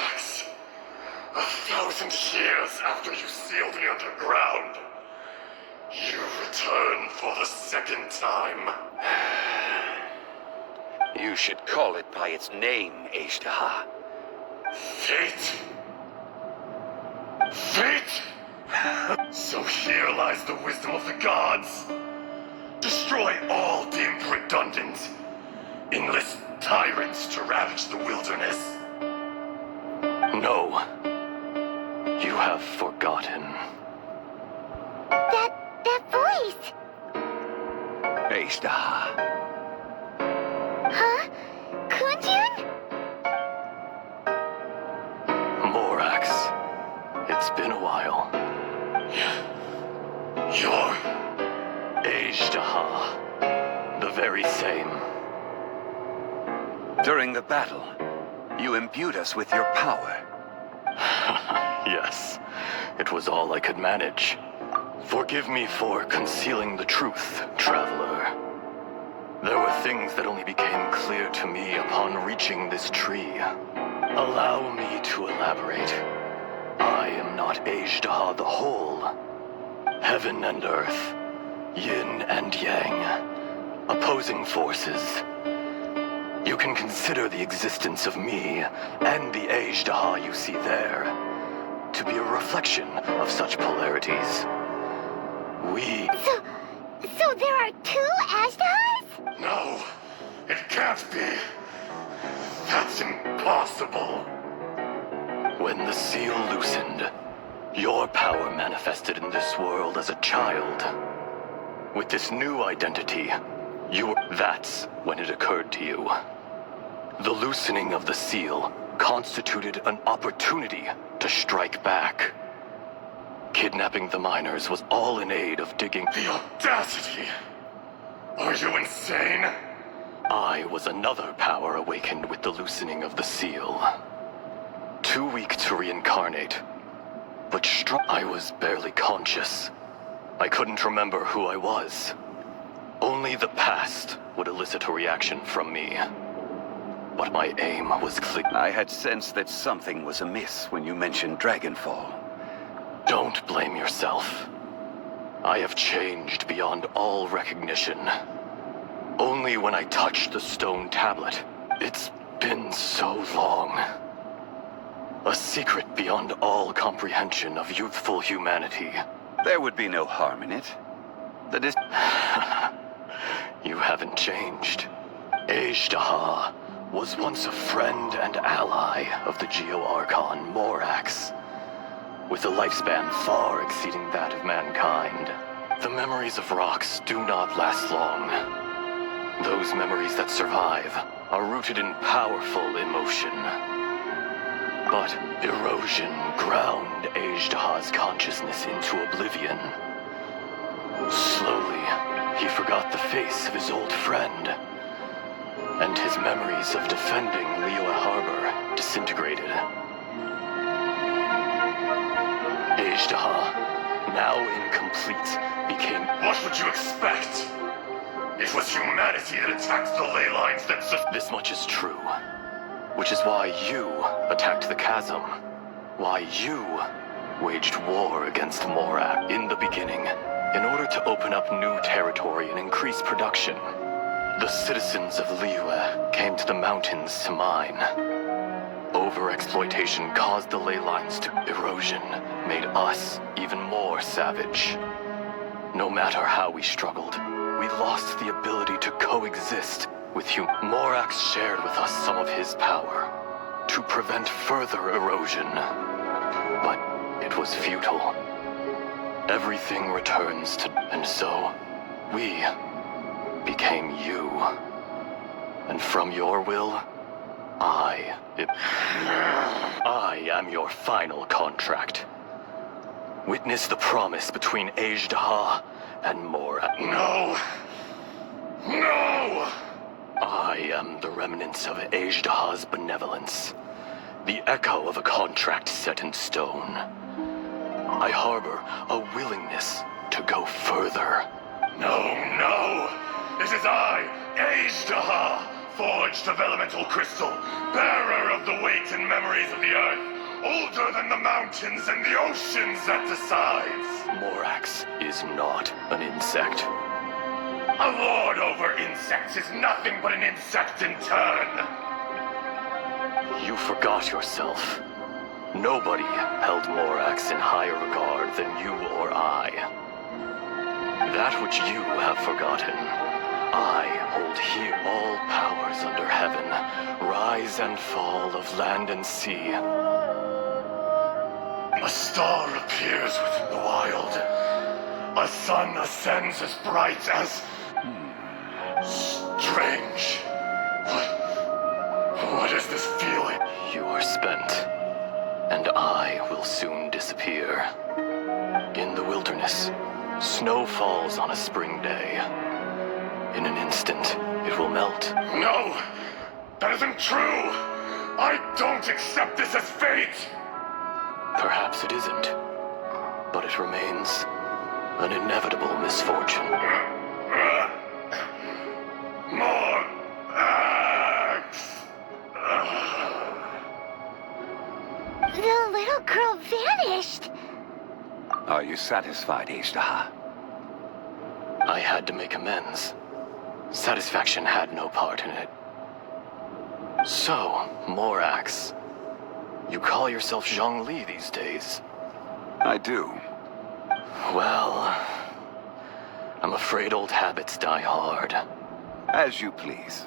Morax, 1,000 years after you sealed me underground, you return for the second time. You should call it by its name, AZHDAHA. Fate? Fate? So here lies the wisdom of the gods. Destroy all deemed redundant. Enlist tyrants to ravage the wilderness. No. You have forgotten. That voice! AZHDAHA. Huh? Kunjun? Morax. It's been a while. You're... AZHDAHA. The very same. During the battle, you imbued us with your power. Yes. It was all I could manage. Forgive me for concealing the truth, traveler. There were things that only became clear to me upon reaching this tree. Allow me to elaborate. I am not AZHDAHA the whole. Heaven and earth, yin and yang, opposing forces. You can consider the existence of me and the AZHDAHA you see there to be a reflection of such polarities. So there are two AZHDAHAs? No, it can't be. That's impossible. When the seal loosened, your power manifested in this world as a child. With this new identity, that's when it occurred to you. The loosening of the seal constituted an opportunity to strike back. Kidnapping the miners was all in aid of digging. The audacity! Are you insane? I was another power awakened with the loosening of the seal. Too weak to reincarnate, but I was barely conscious. I couldn't remember who I was. Only the past would elicit a reaction from me. But my aim was clear. I had sensed that something was amiss when you mentioned Dragonfall. Don't blame yourself. I have changed beyond all recognition. Only when I touched the stone tablet. It's been so long. A secret beyond all comprehension of youthful humanity. There would be no harm in it. You haven't changed. AZHDAHA was once a friend and ally of the Geo-Archon Morax, with a lifespan far exceeding that of mankind. The memories of rocks do not last long. Those memories that survive are rooted in powerful emotion. But erosion ground AZHDAHA's consciousness into oblivion. Slowly, he forgot the face of his old friend, and his memories of defending Liyue Harbor disintegrated. AZHDAHA, now incomplete, became... What would you expect? It was humanity that attacked the ley lines that... This much is true. Which is why you attacked the chasm. Why you waged war against Morax in the beginning, in order to open up new territory and increase production. The citizens of Liyue came to the mountains to mine. Overexploitation caused the ley lines to... Erosion made us even more savage. No matter how we struggled, we lost the ability to coexist with Morax shared with us some of his power to prevent further erosion. But it was futile. Everything returns to... And so, we became you. And from your will, I am your final contract. Witness the promise between AZHDAHA and Morax. No! No! I am the remnants of AZHDAHA's benevolence. The echo of a contract set in stone. I harbor a willingness to go further. No, no! It is I, AZHDAHA, forged of elemental crystal, bearer of the weight and memories of the earth, older than the mountains and the oceans at the sides. Morax is not an insect. A lord over insects is nothing but an insect in turn. You forgot yourself. Nobody held Morax in higher regard than you or I. That which you have forgotten, I hold here all powers under heaven, rise and fall of land and sea. A star appears within the wild. A sun ascends as bright as... strange. What is this feeling? You are spent, and I will soon disappear. In the wilderness, snow falls on a spring day. In an instant, it will melt. No! That isn't true! I don't accept this as fate! Perhaps it isn't, but it remains an inevitable misfortune. More axe! The little girl vanished. Are you satisfied, AZHDAHA? I had to make amends. Satisfaction had no part in it. So, Morax, you call yourself Zhongli these days? I do. Well, I'm afraid old habits die hard. As you please.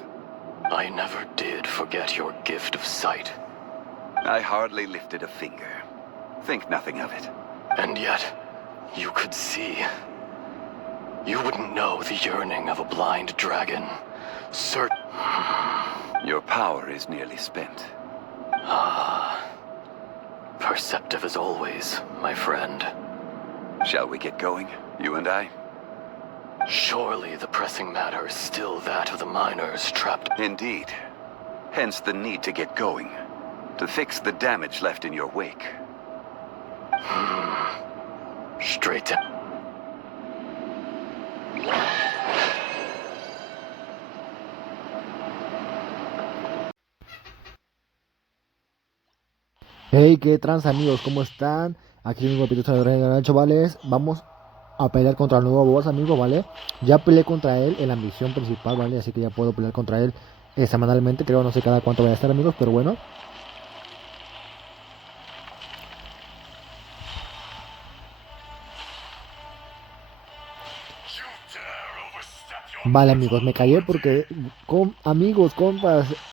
I never did forget your gift of sight. I hardly lifted a finger. Think nothing of it. And yet, you could see. You wouldn't know the yearning of a blind dragon. Your power is nearly spent. Perceptive as always, my friend. Shall we get going, you and I? Surely the pressing matter is still that of the miners trapped. Indeed. Hence the need to get going. To fix the damage left in your wake. Straight to... Hey, qué trans amigos, ¿cómo están? Aquí un capítulo de Rey, chavales. Vamos a pelear contra el nuevo boss, amigos, ¿vale? Ya peleé contra él en la misión principal, ¿vale? Así que ya puedo pelear contra él semanalmente. Creo, no sé cada cuánto vaya a estar, amigos, pero bueno. Vale, amigos, me callé porque... amigos, compas,